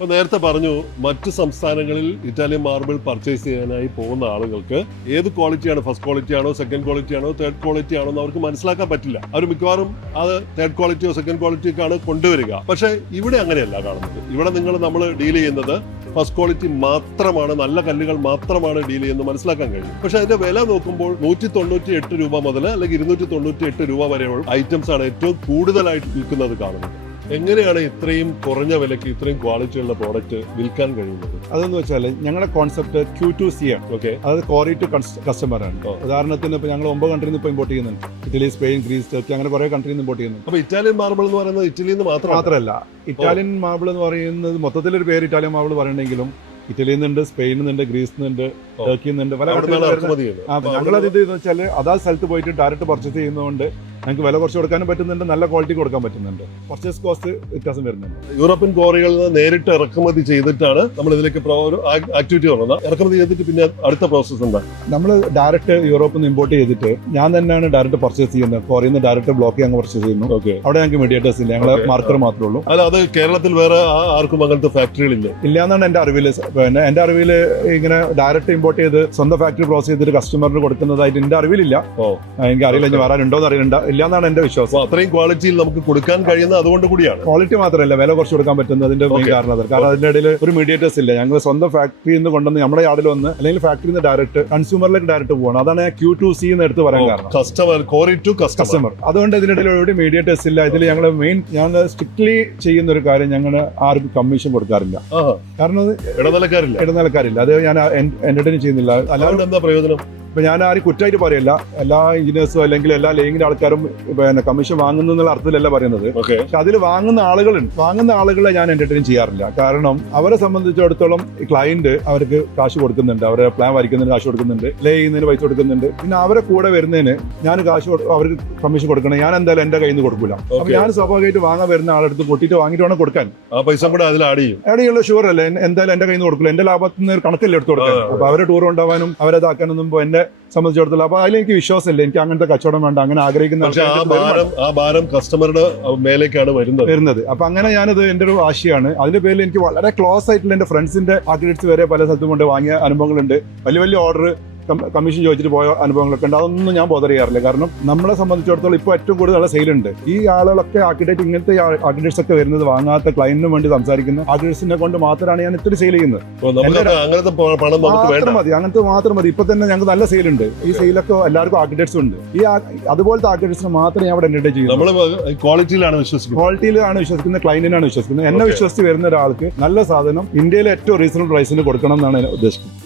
അപ്പോൾ നേരത്തെ പറഞ്ഞു മറ്റ് സംസ്ഥാനങ്ങളിൽ ഇറ്റാലിയൻ മാർബിൾ പർച്ചേസ് ചെയ്യാനായി പോകുന്ന ആളുകൾക്ക് ഏത് ക്വാളിറ്റിയാണ്, ഫസ്റ്റ് ക്വാളിറ്റി ആണോ, സെക്കൻഡ് ക്വാളിറ്റി ആണോ, തേർഡ് ക്വാളിറ്റി ആണോ എന്ന് അവർക്ക് മനസ്സിലാക്കാൻ പറ്റില്ല. അവർ മിക്കവാറും അത് തേർഡ് ക്വാളിറ്റിയോ സെക്കൻഡ് ക്വാളിറ്റിയൊക്കെയാണ് കൊണ്ടുവരിക. പക്ഷേ ഇവിടെ അങ്ങനെയല്ല കാണുന്നത്. ഇവിടെ നമ്മൾ ഡീൽ ചെയ്യുന്നത് ഫസ്റ്റ് ക്വാളിറ്റി മാത്രമാണ്, നല്ല കല്ലുകൾ മാത്രമാണ് ഡീൽ ചെയ്യുന്നത് മനസ്സിലാക്കാൻ കഴിയും. പക്ഷെ അതിന്റെ വില നോക്കുമ്പോൾ 198 രൂപ മുതൽ അല്ലെങ്കിൽ 298 രൂപ വരെയുള്ള ഐറ്റംസ് ആണ് ഏറ്റവും കൂടുതലായിട്ട് വിൽക്കുന്നത് കാണുന്നത്. എങ്ങനെയാണ് ഇത്രയും കുറഞ്ഞ വിലയ്ക്ക് ഇത്രയും ക്വാളിറ്റിയുള്ള പ്രോഡക്റ്റ് വിൽക്കാൻ കഴിയുന്നത്? അതെന്ന് വെച്ചാൽ ഞങ്ങളുടെ കോൺസെപ്റ്റ് Q2C ആണ്. ഓക്കെ, അത് ക്വാറി ടു കസ്റ്റമർ ആണ്. ഉദാഹരണത്തിന് ഇപ്പോൾ ഞങ്ങൾ 9 കൺട്രിയിൽ നിന്ന് ഇപ്പോൾ ഇമ്പോർട്ട് ചെയ്യുന്നുണ്ട്. ഇറ്റലി, സ്പെയിൻ, ഗ്രീസ്, ടർക്കി, അങ്ങനെ കുറെ കൺട്രിയിൽ നിന്ന് ഇമ്പോർട്ട് ചെയ്യുന്നുണ്ട്. അപ്പൊ ഇറ്റാലിയൻ മാർബിൾ എന്ന് പറയുന്നത് ഇറ്റലിയിൽ നിന്ന് മാത്രമല്ല, ഇറ്റാലിയൻ മാർബിൾ എന്ന് പറയുന്നത് മൊത്തത്തിലൊരു പേര് ഇറ്റാലിയൻ മാർബിൾ പറയണമെങ്കിലും ഇറ്റലിയിൽ നിന്നുണ്ട്, സ്പെയിനിൽ നിന്നുണ്ട്, ഗ്രീസിൽ നിന്നുണ്ട്, ടർക്കിയിൽ നിന്നുണ്ട്, പല ഞങ്ങളത് ഇത് വെച്ചാൽ അതാത് സ്ഥലത്ത് പോയിട്ട് ഡയറക്റ്റ് പർച്ചേസ് ചെയ്യുന്നതുകൊണ്ട് ഞങ്ങൾക്ക് വില കുറച്ച് കൊടുക്കാനും പറ്റുന്നുണ്ട്, നല്ല ക്വാളിറ്റി കൊടുക്കാൻ പറ്റുന്നുണ്ട്. പർച്ചേസ് കോസ്റ്റ് വ്യത്യാസം വരുന്നുണ്ട്. യൂറോപ്യൻ ക്വാറികളിൽ നിന്ന് നേരിട്ട് ഇറക്കുമതി ചെയ്തിട്ടാണ് നമ്മൾ ഇതിലേക്ക് ആക്ടിവിറ്റി പറഞ്ഞത്. ഇറക്കുമതി ചെയ്തിട്ട് പിന്നെ അടുത്ത പ്രോസസ് എന്താ? നമ്മൾ ഡയറക്റ്റ് യൂറോപ്പിൽ നിന്ന് ഇമ്പോർട്ട് ചെയ്തിട്ട് ഞാൻ തന്നെയാണ് ഡയറക്റ്റ് പർച്ചേസ് ചെയ്യുന്നത്. ക്വാറിയിൽ നിന്ന് ഡയറക്റ്റ് ബ്ലോക്ക് ഞങ്ങൾ പർച്ചേസ് ചെയ്യുന്നു. അവിടെ ഞങ്ങൾക്ക് മീഡിയേറ്റേഴ്സ് ഇല്ല, ഞങ്ങൾ മാർക്കർ മാത്രമേ ഉള്ളൂ. അല്ല, അത് കേരളത്തിൽ വേറെ ആർക്കും അങ്ങനത്തെ ഫാക്ടറികളില്ല? ഇല്ലാന്നാണ് എന്റെ അറിവിൽ. പിന്നെ എന്റെ അറിവിൽ ഇങ്ങനെ ഡയറക്റ്റ് ഇമ്പോർട്ട് ചെയ്ത് സ്വന്തം ഫാക്ടറി പ്രോസസ് ചെയ്തിട്ട് കസ്റ്റമറിന് കൊടുക്കുന്നതായിട്ട് എന്റെ അറിവിലില്ല. എനിക്ക് അറിയില്ല, ഇനി വരാൻ ഉണ്ടോ എന്ന് അറിയില്ല, ഇല്ലാന്നാണ് എന്റെ വിശ്വാസം. അത്രയും ക്വാളിറ്റിയിൽ നമുക്ക് കൊടുക്കാൻ കഴിയുന്നത് അതുകൊണ്ട് കൂടിയാണ്. ക്വാളിറ്റി മാത്രമല്ല, വില കുറച്ച് കൊടുക്കാൻ പറ്റുന്നതിന്റെ മെയിൻ കാരണം അത്. കാരണം അതിന്റെ ഇടയിൽ ഒരു മീഡിയേറ്റേഴ്സ് ഇല്ല. ഞങ്ങൾ സ്വന്തം ഫാക്ടറിയിൽ നിന്ന് കൊണ്ടുവന്ന് നമ്മുടെ യാർഡിൽ വന്ന് അല്ലെങ്കിൽ ഫാക്ടറിയിൽ നിന്ന് ഡയറക്റ്റ് കൺസ്യൂമറിലേക്ക് ഡയറക്റ്റ് പോകണം. അതാണ് Q2C എന്ന് എടുത്ത് പറയാൻ കാരണം. കസ്റ്റമർ. അതുകൊണ്ട് ഇതിനിടയിൽ ഒരു മീഡിയേറ്റേഴ്സ് ഇല്ല. ഇതിൽ ഞങ്ങൾ സ്ട്രിക്ട്ലി ചെയ്യുന്ന ഒരു കാര്യം, ഞങ്ങൾ ആർക്കും കമ്മീഷൻ കൊടുക്കാറില്ല. കാരണം ഇടനിലക്കാരില്ല. അത് ഞാൻ എന്റർടൈൻ ചെയ്യുന്നില്ല. അല്ലാതെ എന്താ പ്രയോജനം? ഇപ്പൊ ഞാൻ ആരും കുറ്റമായിട്ട് പറയല്ല. എല്ലാ എഞ്ചിനീയേഴ്സും അല്ലെങ്കിൽ എല്ലാ ലേയിങ്ങിന്റെ ആൾക്കാരും പിന്നെ കമ്മീഷൻ വാങ്ങുന്നു എന്നുള്ള അർത്ഥത്തിലല്ല പറയുന്നത്. പക്ഷെ അതിൽ വാങ്ങുന്ന ആളുകളെ ഞാൻ എന്റർടൈൻ ചെയ്യാറില്ല. കാരണം അവരെ സംബന്ധിച്ചിടത്തോളം ക്ലയന്റ് അവർക്ക് കാശ് കൊടുക്കുന്നുണ്ട്, അവരെ പ്ലാൻ വരയ്ക്കുന്നതിന് കാശ് കൊടുക്കുന്നുണ്ട്, ലേ ചെയ്യുന്നതിന് പൈസ കൊടുക്കുന്നുണ്ട്. പിന്നെ അവരെ കൂടെ വരുന്നതിന് ഞാൻ അവർക്ക് കമ്മീഷൻ കൊടുക്കണം. ഞാൻ എന്തായാലും എന്റെ കയ്യിൽ നിന്ന് കൊടുക്കില്ല. അപ്പൊ ഞാൻ സ്വാഭാവികമായിട്ട് വാങ്ങാൻ വരുന്ന ആളെടുത്ത് കൊട്ടിട്ട് വാങ്ങിയിട്ട് വേണം കൊടുക്കാൻ. ആ പൈസ കൂടെ അതിൽ ആഡ് ചെയ്യുള്ള ഷുവർ അല്ലേ, എന്തായാലും എന്റെ കയ്യിൽ നിന്ന് കൊടുക്കില്ല. എന്റെ ലാഭത്തിൽ നിന്ന് ഒരു കണക്കല്ലേ എടുത്ത് കൊടുക്കാൻ. അപ്പൊ അവരെ ടൂർ ഉണ്ടാവാനും അവരതാക്കാനൊന്നും എന്നെ സംബന്ധിച്ചിടത്തോളം അപ്പൊ അതിലെനിക്ക് വിശ്വാസമില്ല. എനിക്ക് അങ്ങനത്തെ കച്ചവടം വേണ്ട, അങ്ങനെ ആഗ്രഹിക്കുന്ന കസ്റ്റമറുടെ മേലേക്കാണ് വരുന്നത്. അപ്പൊ അങ്ങനെ ഞാനത് എന്റെ ഒരു ആശയാണ്. അതിന്റെ പേരിൽ എനിക്ക് വളരെ ക്ലോസ് ആയിട്ടുള്ള എന്റെ ഫ്രണ്ട്സിന്റെ ആർക്കിടെക്ട്സ് വരെ പല സ്ഥലത്തും കൊണ്ട് വാങ്ങിയ അനുഭവങ്ങളുണ്ട്. വലിയ വലിയ ഓർഡർ കമ്മീഷൻ ചോദിച്ചിട്ട് പോയ അനുഭവങ്ങളൊക്കെ ഉണ്ട്. അതൊന്നും ഞാൻ ബോധർ ചെയ്യാറില്ല. കാരണം നമ്മളെ സംബന്ധിച്ചിടത്തോളം ഇപ്പോൾ ഏറ്റവും കൂടുതൽ നല്ല സെയിലുണ്ട്. ഈ ആളുകളൊക്കെ ആർക്കിടെക്ട്, ഇങ്ങനത്തെ ആർക്കിടെക്ട്സ് ഒക്കെ വരുന്നത് വാങ്ങാത്ത ക്ലയന്റിന് വേണ്ടി സംസാരിക്കുന്ന ആർക്കിടെക്ട്സിനെ കൊണ്ട് മാത്രമാണ് ഞാൻ ഇത്തിരി സെയിൽ ചെയ്യുന്നത്. അങ്ങനത്തെ മാത്രം മതി. ഇപ്പൊ തന്നെ ഞങ്ങൾക്ക് നല്ല സെയിലുണ്ട്. ഈ സെയിലൊക്കെ എല്ലാവർക്കും ആർക്കിടെക്ട്സും ഉണ്ട്. ഈ അതുപോലത്തെ ആർക്കിടെക്ട്സിനെ മാത്രമേ ഞാൻ അവിടെ എന്റർടൈൻ ചെയ്യുന്നത്. ക്വാളിറ്റിയിലാണ് വിശ്വസിക്കുന്നത്, ക്ലയന്റിനാണ് വിശ്വസിക്കുന്നത്. എന്നെ വിശ്വസിച്ച് വരുന്ന ഒരാൾക്ക് നല്ല സാധനം ഇന്ത്യയിലെ ഏറ്റവും റീസണബിൾ പ്രൈസിന് കൊടുക്കണം എന്നാണ് ഉദ്ദേശിക്കുന്നത്.